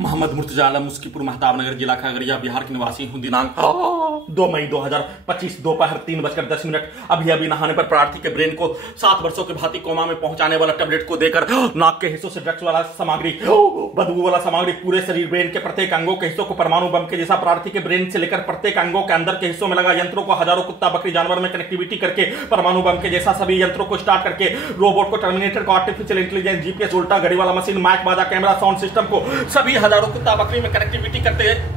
मोहम्मद मुर्तजा आलम मुस्कीपुर महताबनगर जिला खगड़िया बिहार के निवासी हूं। दिनांक 2 मई 2025 दोपहर 3:10 अभी नहाने पर प्रार्थी के ब्रेन को 7 वर्षों के भांति कोमा में पहुंचाने वाला टेबलेट को देकर नाक के हिस्सों से ड्रग्स वाला सामग्री, बदबू वाला सामग्री पूरे शरीर ब्रेन के प्रत्येक अंगों के हिस्सों को परमाणु बम के जैसा प्रार्थी के ब्रेन से लेकर प्रत्येक अंगों के अंदर के हिस्सों में लगा यंत्रों को हजारों कुत्ता बकरी जानवर में कनेक्टिविटी करके परमाणु बम के जैसा सभी यंत्रों को स्टार्ट करके रोबोट को, टर्मिनेटर को, आर्टिफिशियल इंटेलिजेंस, जीपीएस, उल्टा घड़ी वाला मशीन, माइक, बाजा, कैमरा, साउंड सिस्टम को सभी हजारों कुत्ता बकरी में कनेक्टिविटी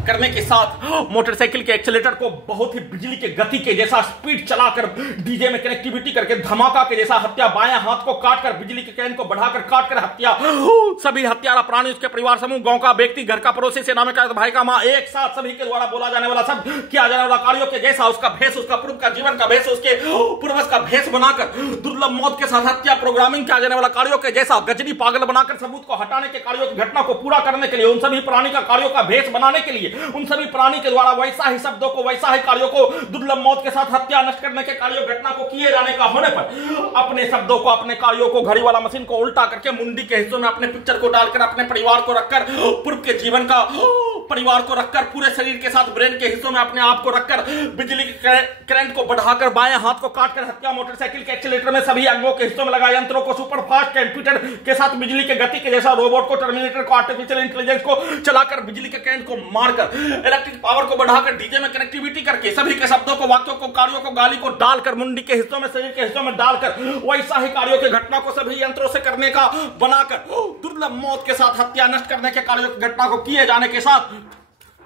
करने के साथ मोटरसाइकिल के एक्सीलेटर को बहुत ही बिजली के गति के जैसा स्पीड चलाकर डीजे में कनेक्टिविटी करके धमाका के जैसा हत्या, बायां हाथ को काटकर बिजली के कैन को बढ़ाकर काटकर हत्या, सभी हत्यारा प्राणी, उसके परिवार समूह, गांव का व्यक्ति, घर का पड़ोसी, सेना में का भाई का मां, एक साथ सभी के द्वारा बोला जाने वाला सब किया जाने वाला कार्यों के जैसा उसका भेष, उसका पूर्व का जीवन का भेष, उसके पूर्वज का भेष बनाकर दुर्लभ मौत के साथ हत्या, प्रोग्रामिंग किया जाने वाला कार्यों के जैसा गजनी पागल बनाकर सबूत को हटाने के कार्यों की घटना को पूरा करने के लिए उन सभी प्राणी का कार्यों का भेष बनाने के लिए उन सभी प्राणी के द्वारा वैसा ही शब्दों को, वैसा ही कार्यों को दुर्लभ मौत के साथ हत्या नष्ट करने के कार्यों घटना को किए जाने का होने पर अपने शब्दों को, अपने कार्यों को, घड़ी वाला मशीन को उल्टा करके मुंडी के हिस्सों में अपने पिक्चर को डालकर अपने परिवार को रखकर, पूर्व के जीवन का परिवार को रखकर, पूरे शरीर के साथ ब्रेन के हिस्सों में अपने आप को रखकर बिजली के करंट को बढ़ाकर बाएं हाथ को काटकर हत्या, मोटरसाइकिल के एक्सीलेटर में सभी अंगों के हिस्सों में लगा यंत्रों को सुपर फास्ट कंप्यूटर के साथ बिजली के गति के जैसा रोबोट को, टर्मिनेटर को, आर्टिफिशियल इंटेलिजेंस को चलाकर बिजली के करंट को मारकर इलेक्ट्रिक पावर को बढ़ाकर डीजे में कनेक्टिविटी करके सभी के शब्दों को, वाक्यों को, कार्यों को, गाली को डालकर मुंडी के हिस्सों में, शरीर के हिस्सों में डालकर वैसा ही कार्यों की घटना को सभी यंत्रों से करने का बनाकर दुर्लभ मौत के साथ हत्या नष्ट करने के कार्यों की घटना को किए जाने के साथ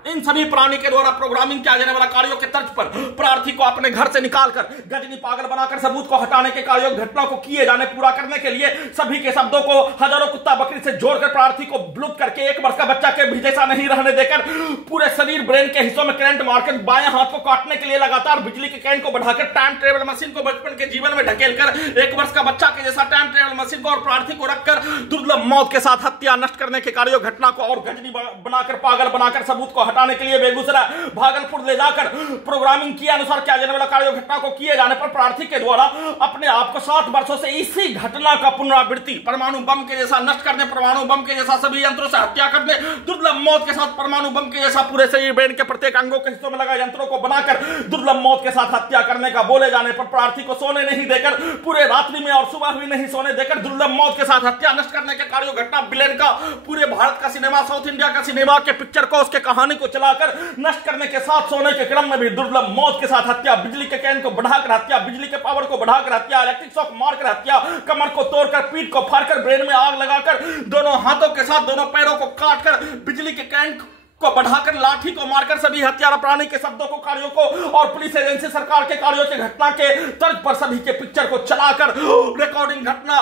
इन सभी प्राणी के द्वारा प्रोग्रामिंग किया जाने वाला कार्यों के तर्ज पर प्रार्थी को अपने घर से निकालकर गजनी पागल बनाकर सबूत को हटाने के कार्यों घटना को किए जाने पूरा करने के लिए सभी के शब्दों को हजारों कुत्ता बकरी से जोड़कर प्रार्थी को ब्लूप करके 1 वर्ष का बच्चा के भी जैसा नहीं रहने देकर पूरे शरीर ब्रेन के हिस्सों में करंट मारकर बाएं हाथ को काटने के लिए लगातार बिजली के कैन को बढ़ाकर टाइम ट्रेवल मशीन को बचपन के जीवन में ढकेलकर 1 वर्ष का बच्चा के जैसा टाइम ट्रेवल मशीन को और प्रार्थी को रखकर दुर्लभ मौत के साथ हत्या नष्ट करने के कार्यों घटना को और गजनी बनाकर पागल बनाकर सबूत को हटाने के लिए बेगूसराय भागलपुर ले जाकर प्रोग्रामिंग किए अनुसार किया जाने वाला कार्य घटना को किए जाने पर प्रार्थी के द्वारा अपने आप को 7 वर्षों से इसी घटना का पुनरावृत्ति परमाणु बम के जैसा नष्ट करने, परमाणु बम के जैसा सभी यंत्रों से हत्या करने, दुर्लभ मौत के साथ परमाणु बम के जैसा पूरे शरीर ब्रेन के प्रत्येक अंगों के हिस्सों में लगा यंत्रों को बनाकर दुर्लभ मौत के साथ हत्या करने का बोले जाने पर प्रार्थी को सोने नहीं देकर पूरे रात्रि में और सुबह भी नहीं सोने देकर दुर्लभ मौत के साथ हत्या नष्ट करने के कार्यों घटना विलेन का पूरे भारत का सिनेमा, साउथ इंडिया का सिनेमा के पिक्चर को, उसके कहानी को चलाकर नष्ट करने के साथ सोने के क्रम में भी दुर्लभ मौत के साथ हत्या, बिजली के कैन को बढ़ाकर हत्या, बिजली के पावर को बढ़ाकर हत्या, इलेक्ट्रिक शॉक मारकर हत्या, कमर को तोड़कर, पीठ को फाड़कर, ब्रेन में आग लगाकर, दोनों हाथों के साथ दोनों पैरों को काटकर, बिजली के कैन को बढ़ाकर, लाठी को मारकर सभी हत्यारा प्राणी के शब्दों को, कार्यों को और पुलिस एजेंसी सरकार के कार्यों के घटना के तर्ज पर सभी के पिक्चर को चलाकर रिकॉर्डिंग घटना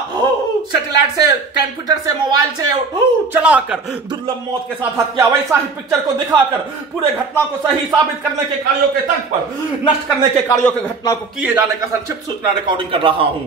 सैटेलाइट से, कंप्यूटर से, मोबाइल से चलाकर दुर्लभ मौत के साथ हत्या वैसा ही पिक्चर को दिखाकर पूरे घटना को सही साबित करने के कार्यों के तर्ज पर नष्ट करने के कार्यों के घटना को किए जाने का संक्षिप्त सूचना रिकॉर्डिंग कर रहा हूं।